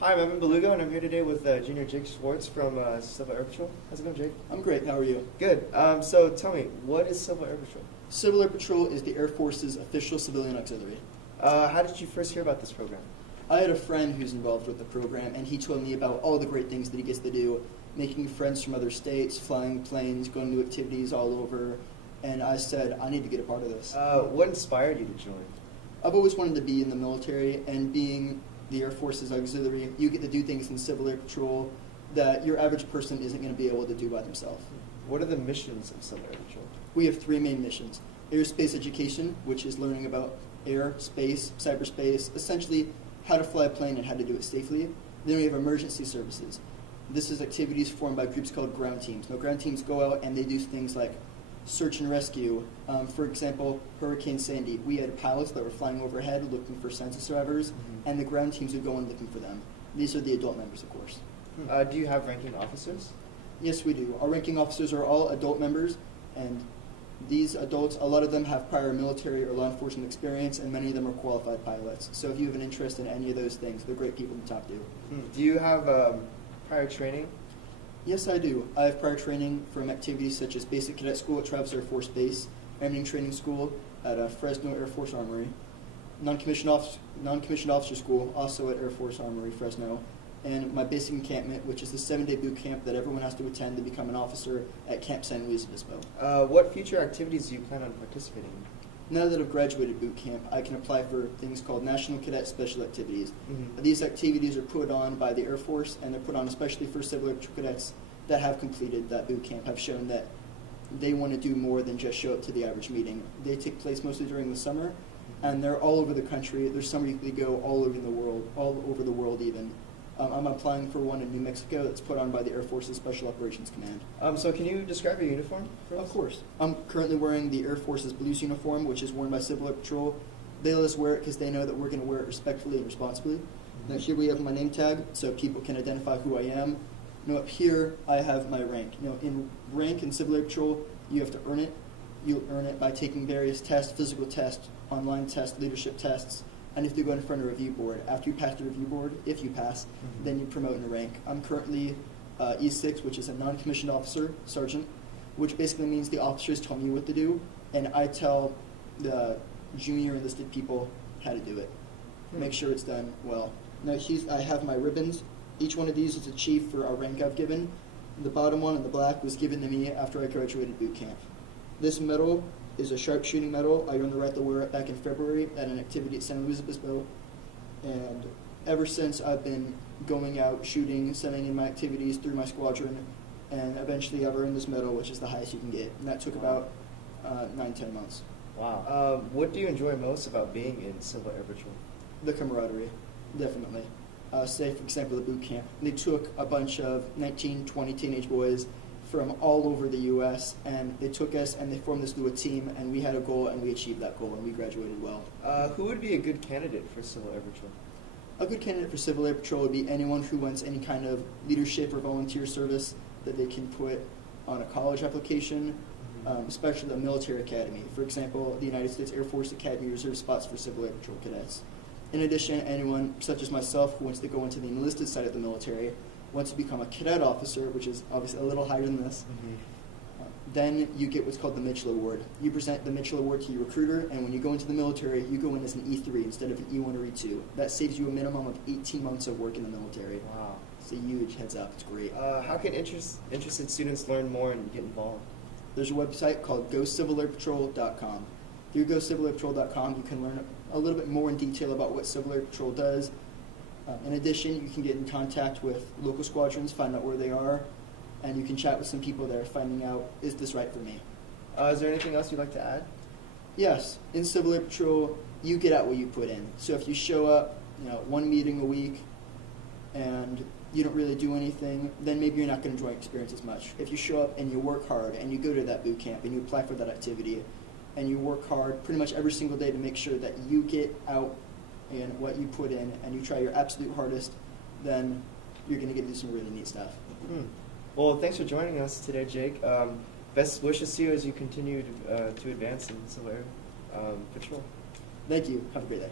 Hi, I'm Evan Beluga, and I'm here today with Junior Jake Schwartz from Civil Air Patrol. How's it going, Jake? I'm great. How are you? Good. So tell me, what is Civil Air Patrol? Civil Air Patrol is the Air Force's official civilian auxiliary. How did you first hear about this program? I had a friend who's involved with the program, and he told me about all the great things that he gets to do, making friends from other states, flying planes, going to activities all over, and I said, I need to get a part of this. What inspired you to join? I've always wanted to be in the military, and being the Air Force's auxiliary, you get to do things in Civil Air Patrol that your average person isn't going to be able to do by themselves. What are the missions of Civil Air Patrol? We have three main missions. Airspace education, which is learning about air, space, cyberspace, essentially how to fly a plane and how to do it safely. Then we have emergency services. This is activities formed by groups called ground teams. Now, ground teams go out and they do things like search and rescue. For example, Hurricane Sandy. We had pilots that were flying overhead looking for census survivors, and the ground teams would go in looking for them. These are the adult members, of course. Do you have ranking officers? Yes, we do. Our ranking officers are all adult members, and these adults, a lot of them have prior military or law enforcement experience, and many of them are qualified pilots. So if you have an interest in any of those things, they're great people to talk to. Do you have prior training? Yes, I do. I have prior training from activities such as Basic Cadet School at Travis Air Force Base, Airman Training School at Fresno Air Force Armory, Non-Commissioned Officer School, also at Air Force Armory, Fresno, and my basic encampment, which is the 7-day boot camp that everyone has to attend to become an officer at Camp San Luis Obispo. What future activities do you plan on participating in? Now that I've graduated boot camp, I can apply for things called National Cadet Special Activities. Mm-hmm. These activities are put on by the Air Force, and they're put on especially for Civil Air Patrol cadets that have completed that boot camp, have shown that they want to do more than just show up to the average meeting. They take place mostly during the summer, and they're all over the country. There's some you can go all over the world even. I'm applying for one in New Mexico that's put on by the Air Force's Special Operations Command. So can you describe your uniform for us? Of course. I'm currently wearing the Air Force's Blues uniform, which is worn by Civil Air Patrol. They let us wear it because they know that we're going to wear it respectfully and responsibly. Now here we have my name tag, so people can identify who I am. Now up here, I have my rank. In rank in Civil Air Patrol, you have to earn it. You earn it by taking various tests, physical tests, online tests, leadership tests, and if you go in front of a review board. After you pass the review board, if you pass, then you promote in a rank. I'm currently E6, which is a non-commissioned officer, sergeant, which basically means the officers tell me what to do, and I tell the junior enlisted people how to do it. Make sure it's done well. Now I have my ribbons. Each one of these is a chief for a rank I've given. The bottom one in the black was given to me after I graduated boot camp. This medal is a sharpshooting medal. I earned the right to wear it back in February at an activity at San Luis Obispo. And ever since, I've been going out, shooting, sending in my activities through my squadron, and eventually I've earned this medal, which is the highest you can get. And that took about 9-10 months. Wow. What do you enjoy most about being in Civil Air Patrol? The camaraderie, definitely. Say, for example, the boot camp. They took a bunch of 19, 20 teenage boys from all over the U.S., and they took us and they formed us into a team, and we had a goal, and we achieved that goal, and we graduated well. Who would be a good candidate for Civil Air Patrol? A good candidate for Civil Air Patrol would be anyone who wants any kind of leadership or volunteer service that they can put on a college application, especially the military academy. For example, the United States Air Force Academy reserves spots for Civil Air Patrol cadets. In addition, anyone such as myself who wants to go into the enlisted side of the military, wants to become a cadet officer, which is obviously a little higher than this, then you get what's called the Mitchell Award. You present the Mitchell Award to your recruiter, and when you go into the military, you go in as an E3 instead of an E1 or E2. That saves you a minimum of 18 months of work in the military. Wow. It's a huge heads up. It's great. How can interested students learn more and get involved? There's a website called GoCivilAirPatrol.com. Through GoCivilAirPatrol.com, you can learn a little bit more in detail about what Civil Air Patrol does. In addition, you can get in contact with local squadrons, find out where they are, and you can chat with some people there, finding out, is this right for me? Is there anything else you'd like to add? Yes. In Civil Air Patrol, you get out what you put in. So if you show up, one meeting a week, and you don't really do anything, then maybe you're not going to enjoy experience as much. If you show up and you work hard, and you go to that boot camp, and you apply for that activity, and you work hard pretty much every single day to make sure that you get out and what you put in, and you try your absolute hardest, then you're going to get to do some really neat stuff. Well, thanks for joining us today, Jake. Best wishes to you as you continue to advance in Civil Air Patrol. Thank you. Have a great day.